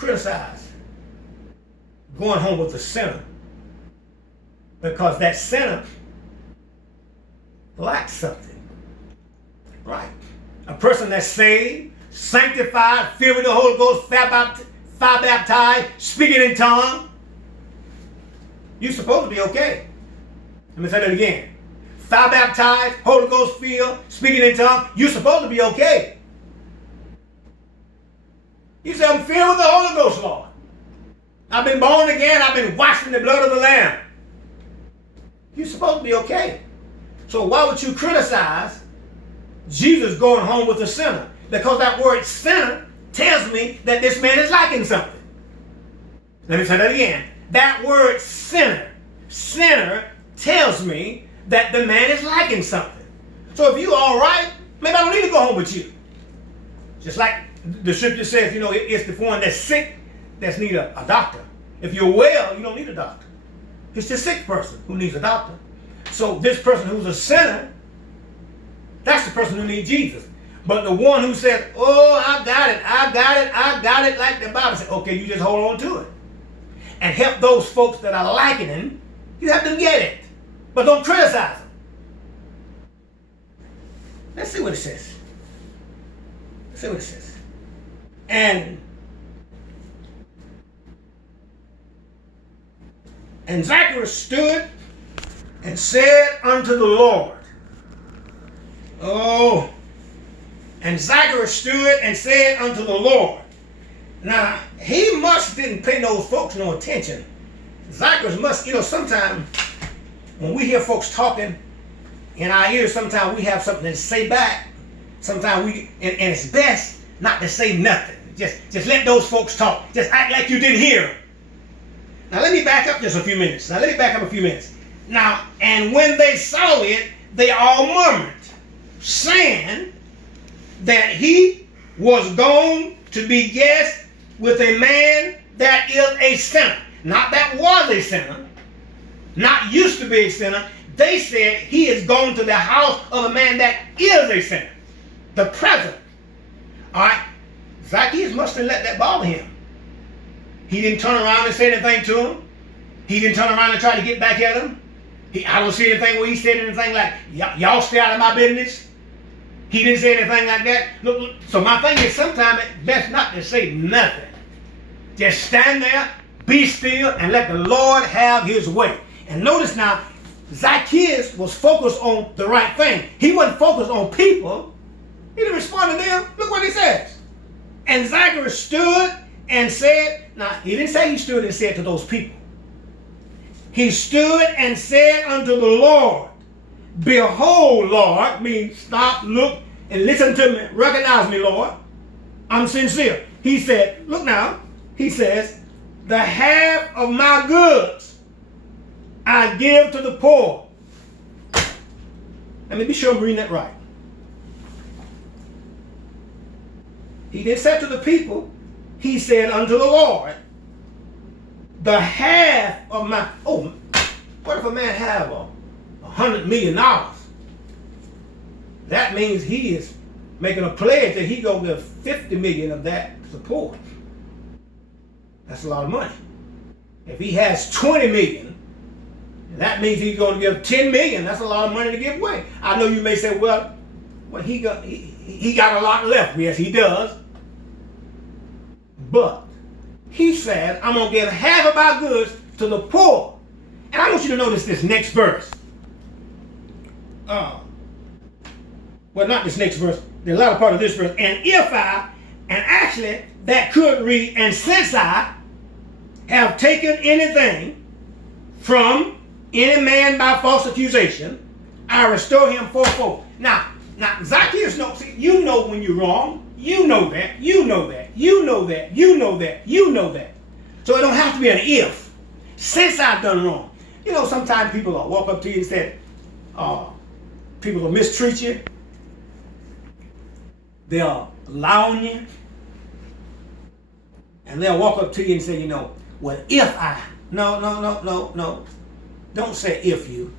criticize going home with a sinner because that sinner lacks something, right? A person that's saved, sanctified, filled with the Holy Ghost, fire baptized, speaking in tongues, you're supposed to be okay. Let me say that again. Fire baptized, Holy Ghost filled, speaking in tongues, you're supposed to be okay. You say, I'm filled with the Holy Ghost, Lord. I've been born again. I've been washed in the blood of the Lamb. You're supposed to be okay. So why would you criticize Jesus going home with a sinner? Because that word sinner tells me that this man is lacking something. Let me say that again. That word sinner tells me that the man is lacking something. So if you're all right, maybe I don't need to go home with you. Just like the scripture says, it's the one that's sick that's need a doctor. If you're well, you don't need a doctor. It's the sick person who needs a doctor. So this person who's a sinner, that's the person who needs Jesus. But the one who says, oh, I got it, like the Bible said, okay, you just hold on to it. And help those folks that are lacking it, you have them get it. But don't criticize them. Let's see what it says. Let's see what it says. And Zacharias stood and said unto the Lord, and Zacharias stood and said unto the Lord. Now, he didn't pay those folks no attention. Zacharias must, sometimes when we hear folks talking in our ears, sometimes we have something to say back. Sometimes and it's best not to say nothing. Just let those folks talk. Just act like you didn't hear them. Now, let me back up just a few minutes. Now, and when they saw it, they all murmured, saying that he was gone to be guest with a man that is a sinner. Not that was a sinner, not used to be a sinner. They said he is gone to the house of a man that is a sinner. The present. All right. Zacchaeus must have let that bother him. He didn't turn around and say anything to him. He didn't turn around and try to get back at him. I don't see anything where he said anything like, y'all stay out of my business. He didn't say anything like that. Look, so my thing is sometimes it's best not to say nothing. Just stand there, be still, and let the Lord have his way. And notice now, Zacchaeus was focused on the right thing. He wasn't focused on people. He didn't respond to them. Look what he says. And Zacharias stood and said, now he didn't say he stood and said to those people. He stood and said unto the Lord, behold, Lord, means stop, look, and listen to me. Recognize me, Lord. I'm sincere. He said, look now, he says, the half of my goods I give to the poor. Let me be sure I'm reading that right. He didn't say to the people, he said unto the Lord, the half of my, what if a man have $100 million? That means he is making a pledge that he gonna give 50 million of that to the poor. That's a lot of money. If he has 20 million, that means he's gonna give 10 million. That's a lot of money to give away. I know you may say, well he got a lot left. Yes, he does. But he said, I'm going to give half of my goods to the poor. And I want you to notice this next verse. Well, not this next verse. The latter part of this verse. And actually, that could read, and since I have taken anything from any man by false accusation, I restore him fourfold. Now, Zacchaeus knows, you know when you're wrong. You know that. So it don't have to be an if. Since I've done wrong. Sometimes people will walk up to you and say, people will mistreat you. They'll lie on you. And they'll walk up to you and say, well, if I. No. Don't say if you.